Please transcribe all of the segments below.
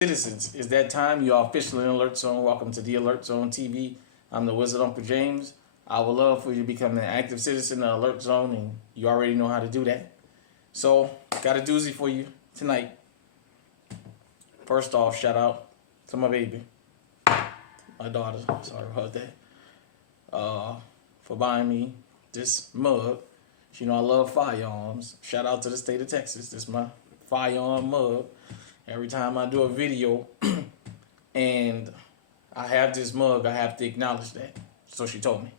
Citizens, it's that time. You are officially in Alert Zone. Welcome to the Alert Zone TV. I'm the Wizard Uncle James. I would love for you to become an active citizen of Alert Zone, and you already know how to do that. So, got a doozy for you tonight. First off, shout out to my baby, my daughter. Sorry about that. For buying me this mug. You know I love firearms. Shout out to the state of Texas. This is my firearm mug. Every time I do a video and I have this mug, I have to acknowledge that. So she told me.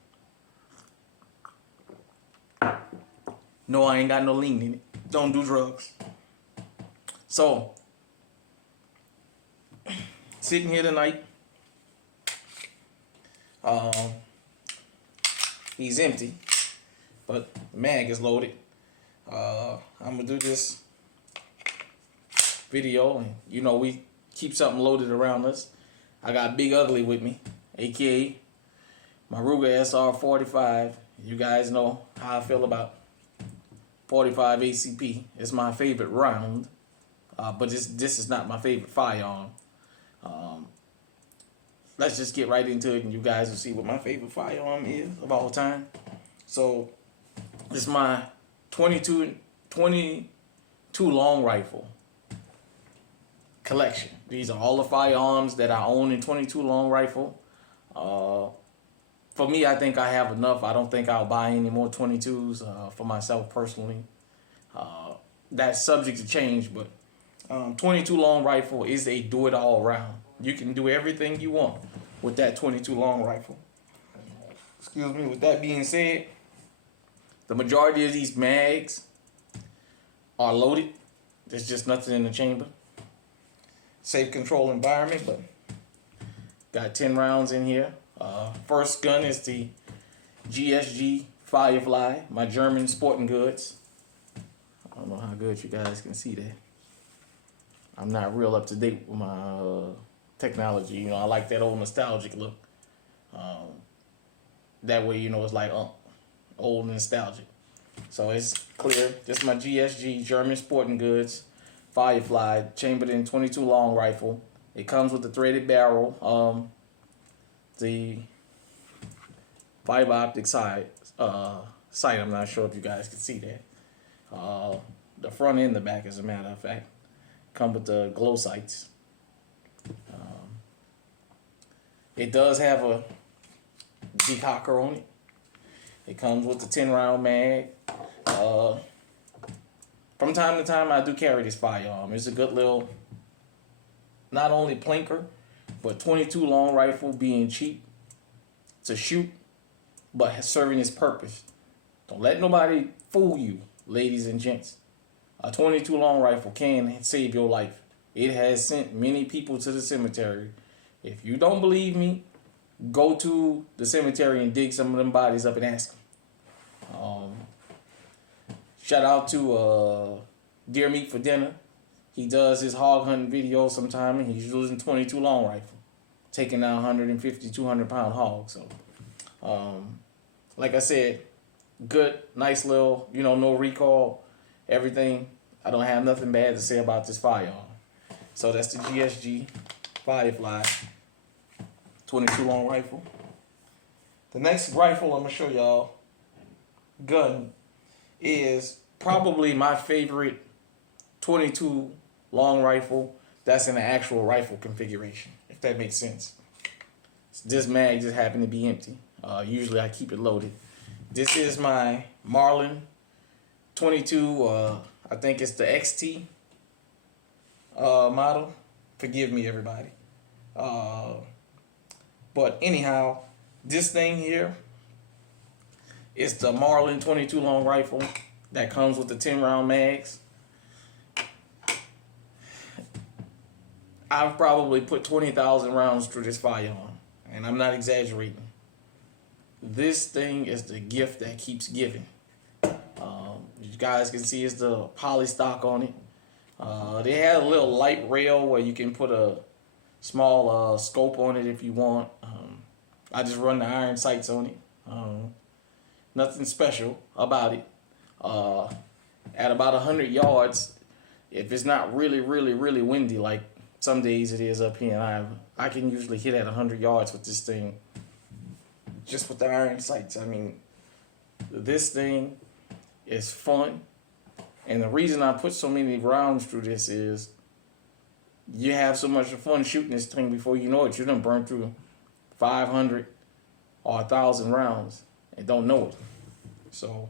No, I ain't got no lean in it. Don't do drugs. So, sitting here tonight, he's empty, but the mag is loaded. I'm gonna do this video, and you know we keep something loaded around us. I got Big Ugly with me, aka my Ruger SR45. You guys know how I feel about 45 ACP. It's my favorite round, but this is not my favorite firearm. Let's just get right into it, and you guys will see what my favorite firearm is of all time. So this is my 22 long rifle collection. These are all the firearms that I own in 22 long rifle. For me, I think I have enough. I don't think I'll buy any more 22s for myself personally. That's subject to change, but 22 long rifle is a do-it-all round. You can do everything you want with that 22 long rifle. Excuse me. With that being said, the majority of these mags are loaded. There's just nothing in the chamber. Safe control environment, but got 10 rounds in here. First gun is the GSG Firefly, my German sporting goods. I don't know how good you guys can see that. I'm not real up to date with my technology. You know, I like that old nostalgic look. That way, you know, it's like old nostalgic. So it's clear. This is my GSG German sporting goods Firefly, chambered in 22 long rifle. It comes with the threaded barrel, the fiber optic sight. I'm not sure if you guys can see that. The front and the back, as a matter of fact, come with the glow sights. It does have a decocker on it. It comes with the 10-round mag. From time to time, I do carry this firearm. It's a good little, not only plinker, but 22 long rifle being cheap to shoot, but serving its purpose. Don't let nobody fool you, ladies and gents. A 22 long rifle can save your life. It has sent many people to the cemetery. If you don't believe me, go to the cemetery and dig some of them bodies up and ask them. Shout out to Deer Meat for Dinner. He does his hog hunting videos sometime, and he's using 22 long rifle, taking down 150, 200-pound hogs. So, like I said, good, nice little, you know, no recall, everything. I don't have nothing bad to say about this firearm. So that's the GSG Firefly 22 long rifle. The next rifle I'm gonna show y'all, gun, is probably my favorite 22 long rifle that's in an actual rifle configuration, if that makes sense. This mag just happened to be empty. Usually I keep it loaded. This is my Marlin 22, I think it's the XT model. Forgive me, everybody. But anyhow, this thing here is the Marlin 22 long rifle that comes with the 10-round mags. I've probably put 20,000 rounds through this firearm, and I'm not exaggerating. This thing is the gift that keeps giving. You guys can see it's the poly stock on it. They had a little light rail where you can put a small scope on it if you want. I just run the iron sights on it. Nothing special about it. At about 100 yards, if it's not really windy like Some days it is up here, and I can usually hit at 100 yards with this thing, just with the iron sights. I mean, this thing is fun, and the reason I put so many rounds through this is you have so much fun shooting this thing before you know it, you done burn through 500 or 1,000 rounds and don't know it. So,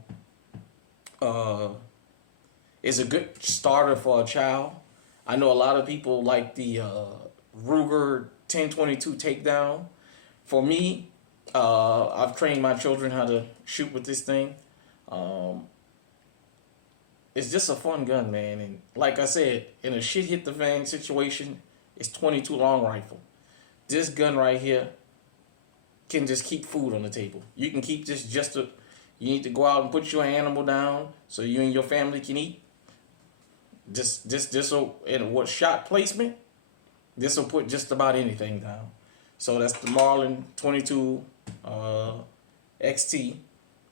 it's a good starter for a child. I know a lot of people like the Ruger 1022 takedown. For me, I've trained my children how to shoot with this thing. It's just a fun gun, man. And like I said, in a shit hit the fan situation, it's 22 long rifle. This gun right here can just keep food on the table. You can keep this you need to go out and put your animal down so you and your family can eat. This will, in what shot placement, this will put just about anything down. So that's the Marlin 22 XT,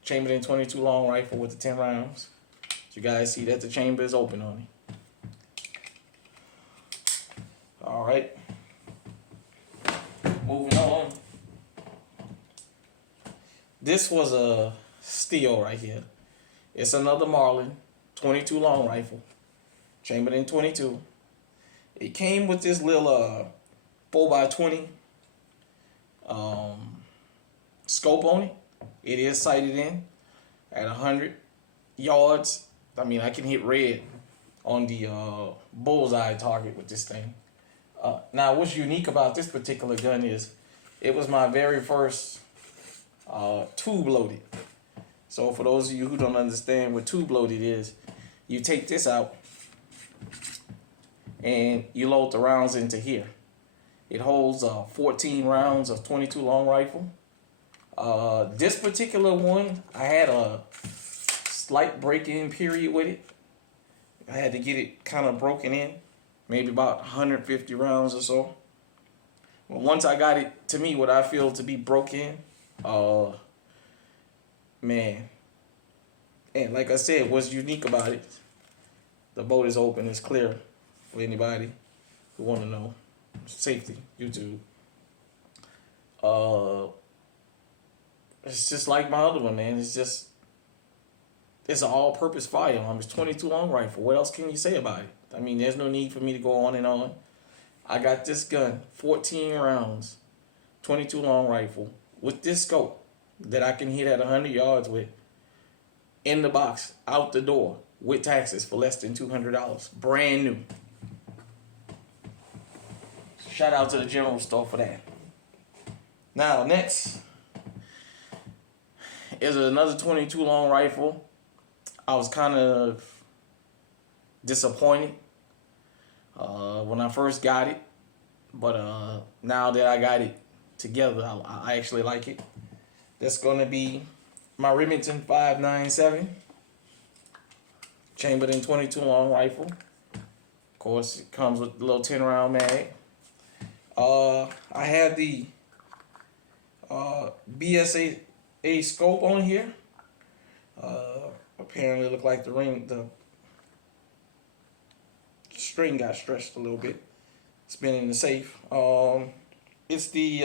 chambered in 22 long rifle with the 10 rounds. You guys see that the chamber is open on it. All right. Moving on. This was a steal right here. It's another Marlin 22 long rifle, chambered in 22. It came with this little 4x20 scope on it. It is sighted in at 100 yards. I mean, I can hit red on the bullseye target with this thing. Now, what's unique about this particular gun is it was my very first tube loaded. So for those of you who don't understand what tube loaded is, you take this out and you load the rounds into here. It holds 14 rounds of 22 long rifle. This particular one, I had a slight break-in period with it. I had to get it kind of broken in, maybe about 150 rounds or so. But once I got it to me, what I feel to be broken, man. And like I said, what's unique about it, the boat is open, it's clear for anybody who want to know. Safety, YouTube. It's just like my other one, man. It's an all-purpose firearm. It's 22 long rifle. What else can you say about it? I mean, there's no need for me to go on and on. I got this gun, 14 rounds, 22 long rifle, with this scope that I can hit at 100 yards with, in the box, out the door, with taxes for less than $200. Brand new. Shout out to the general store for that. Now, next is another 22 long rifle. I was kind of disappointed when I first got it, but now that I got it together, I actually like it. That's going to be my Remington 597, chambered in 22 long rifle. Of course, it comes with a little 10 round mag. I have the BSA scope on here. Apparently look like the string got stretched a little bit. It's been in the safe. It's the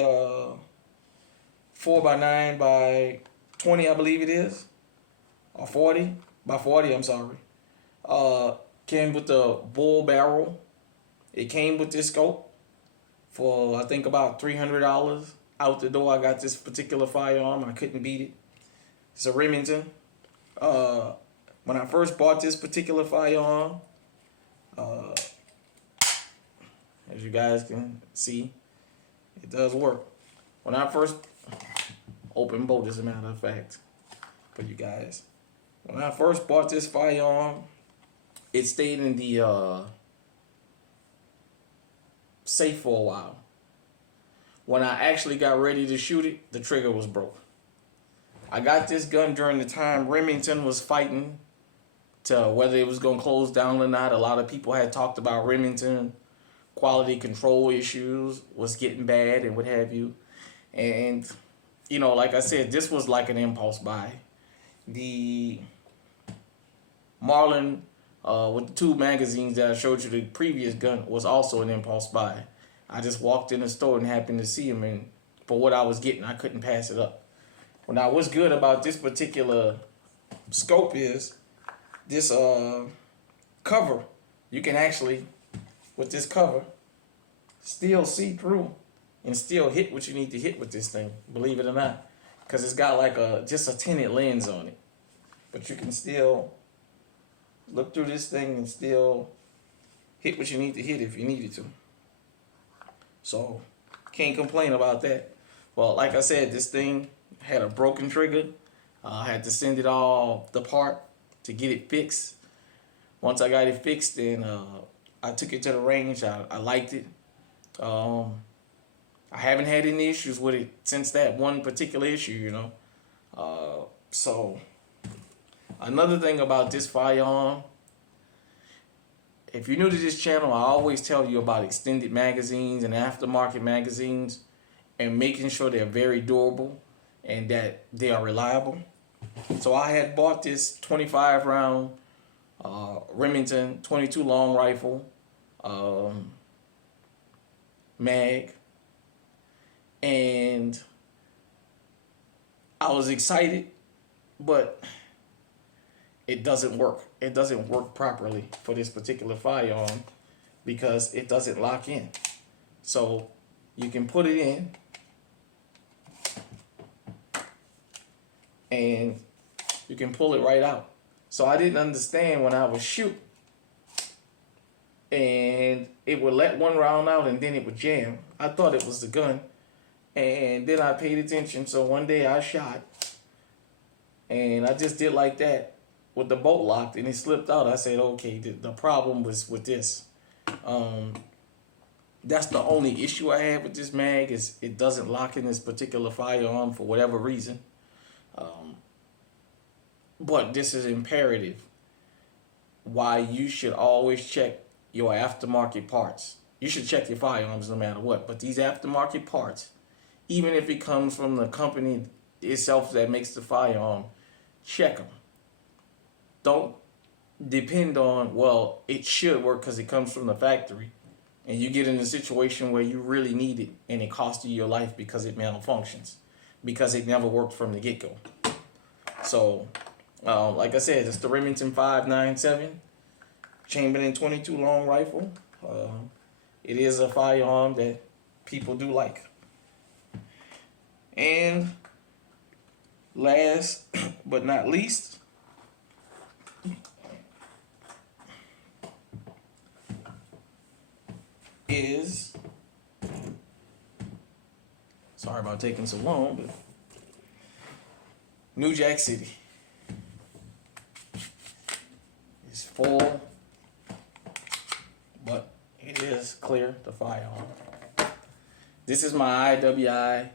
4x9 by 20, I believe it is, or 40 by 40. I'm sorry. Came with the bull barrel. It came with this scope for I think about $300. Out the door, I got this particular firearm. I couldn't beat it. It's a Remington. When I first bought this particular firearm, as you guys can see, it does work. When I first open bolt, as a matter of fact, for you guys, when I first bought this firearm, it stayed in the safe for a while. When I actually got ready to shoot it, the trigger was broke. I got this gun during the time Remington was fighting to whether it was going to close down or not. A lot of people had talked about Remington quality control issues was getting bad and what have you. And, you know, like I said, this was like an impulse buy. The Marlin with the 2 magazines that I showed you, the previous gun was also an impulse buy. I just walked in the store and happened to see them, and for what I was getting, I couldn't pass it up. Well, now what's good about this particular scope is this cover. You can actually, with this cover, still see through and still hit what you need to hit with this thing, believe it or not, because it's got like just a tinted lens on it, but you can still look through this thing and still hit what you need to hit if you needed to. So can't complain about that. Well, like I said, this thing had a broken trigger. I had to send it all apart to get it fixed. Once I got it fixed, then I took it to the range. I liked it. I haven't had any issues with it since that one particular issue, you know. So another thing about this firearm, if you're new to this channel, I always tell you about extended magazines and aftermarket magazines and making sure they're very durable and that they are reliable. So I had bought this 25 round Remington 22 long rifle mag, and I was excited, but it doesn't work. It doesn't work properly for this particular firearm because it doesn't lock in. So you can put it in and you can pull it right out. So I didn't understand when I would shoot and it would let one round out and then it would jam. I thought it was the gun, and then I paid attention. So one day I shot and I just did like that with the bolt locked and it slipped out. I said, okay, the problem was with this. That's the only issue I had with this mag, is it doesn't lock in this particular firearm for whatever reason. But this is imperative why you should always check your aftermarket parts. You should check your firearms no matter what, but these aftermarket parts, even if it comes from the company itself that makes the firearm, check them. Don't depend on, well, it should work because it comes from the factory, and you get in a situation where you really need it and it costs you your life because it malfunctions, because it never worked from the get-go. So like I said, it's the Remington 597 Chamberlain 22 long rifle. It is a firearm that people do like. And last but not least, is, sorry about taking so long, but New Jack City. It's full, but it is clear, the firearm. This is my IWI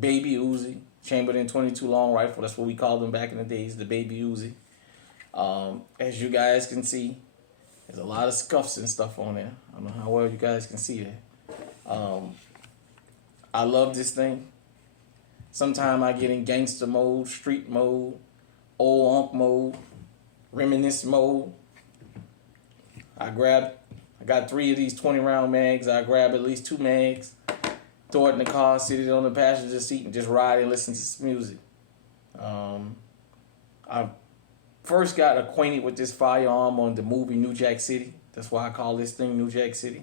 Baby Uzi Chamberlain 22 long rifle. That's what we called them back in the days, the Baby Uzi. As you guys can see, there's a lot of scuffs and stuff on there. I don't know how well you guys can see that. I love this thing. Sometimes I get in gangster mode, street mode, old unk mode, reminisce mode. I got 3 of these 20 round mags. I grab at least 2 mags, throw it in the car, sit it on the passenger seat, and just ride and listen to some music. I first got acquainted with this firearm on the movie New Jack City. That's why I call this thing New Jack City.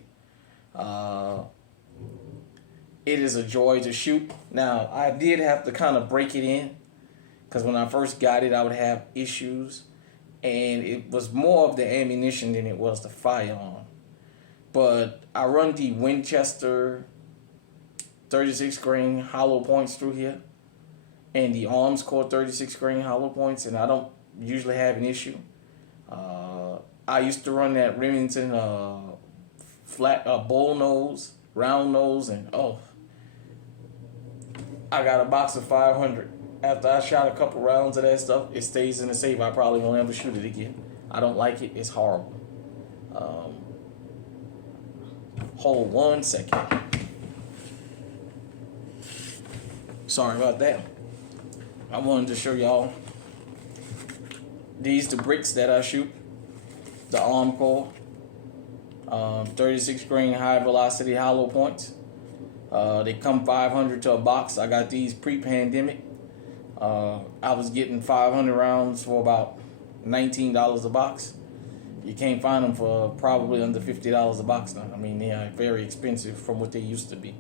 It is a joy to shoot. Now, I did have to kind of break it in, because when I first got it, I would have issues, and it was more of the ammunition than it was the firearm. But I run the Winchester 36 grain hollow points through here, and the Arms Core 36 grain hollow points, and I don't usually have an issue. I used to run that Remington flat bull nose, round nose, and I got a box of 500. After I shot a couple rounds of that stuff, it stays in the safe. I probably won't ever shoot it again. I don't like it. It's horrible. Hold 1 second. Sorry about that. I wanted to show y'all these the bricks that I shoot. the arm core, 36 grain high velocity hollow points. They come 500 to a box. I got these pre-pandemic. I was getting 500 rounds for about $19 a box. You can't find them for probably under $50 a box now. I mean, they are very expensive from what they used to be.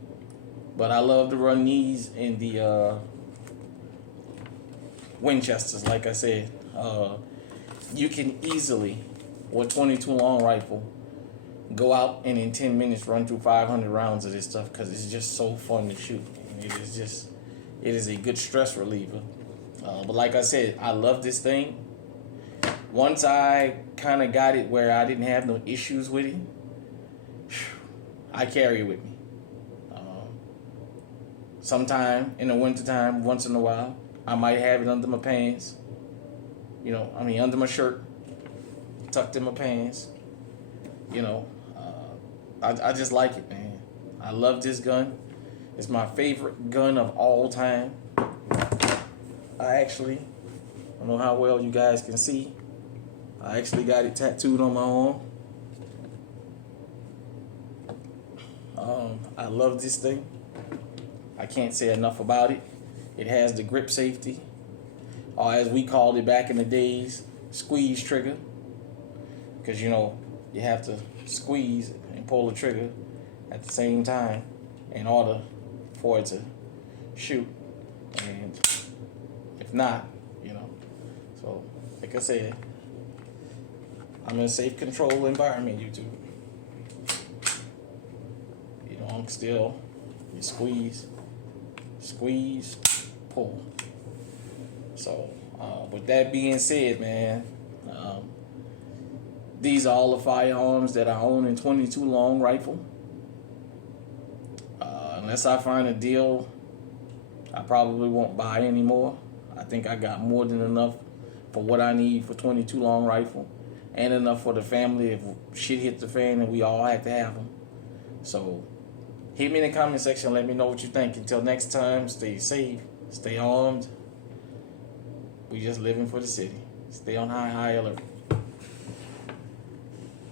But I love to run these in the Winchesters, like I said. You can easily, with 22 long rifle, go out and in 10 minutes run through 500 rounds of this stuff because it's just so fun to shoot. And it is a good stress reliever. But like I said, I love this thing. Once I kind of got it where I didn't have no issues with it, I carry it with me. Sometime in the wintertime, once in a while, I might have it under my pants. Under my shirt, tucked in my pants. I just like it, man. I love this gun. It's my favorite gun of all time. I don't know how well you guys can see. I actually got it tattooed on my arm. I love this thing. I can't say enough about it. It has the grip safety, or as we called it back in the days, squeeze trigger. Because you have to squeeze and pull the trigger at the same time in order for it to shoot. And if not, So, like I said, I'm in a safe control environment, YouTube. I'm still, you squeeze, pull. So, with that being said, man, these are all the firearms that I own in 22 long rifle. Unless I find a deal, I probably won't buy anymore. I think I got more than enough for what I need for 22 long rifle, and enough for the family if shit hit the fan and we all have to have them. So, hit me in the comment section. Let me know what you think. Until next time, stay safe, stay armed. We just living for the city. Stay on high alert.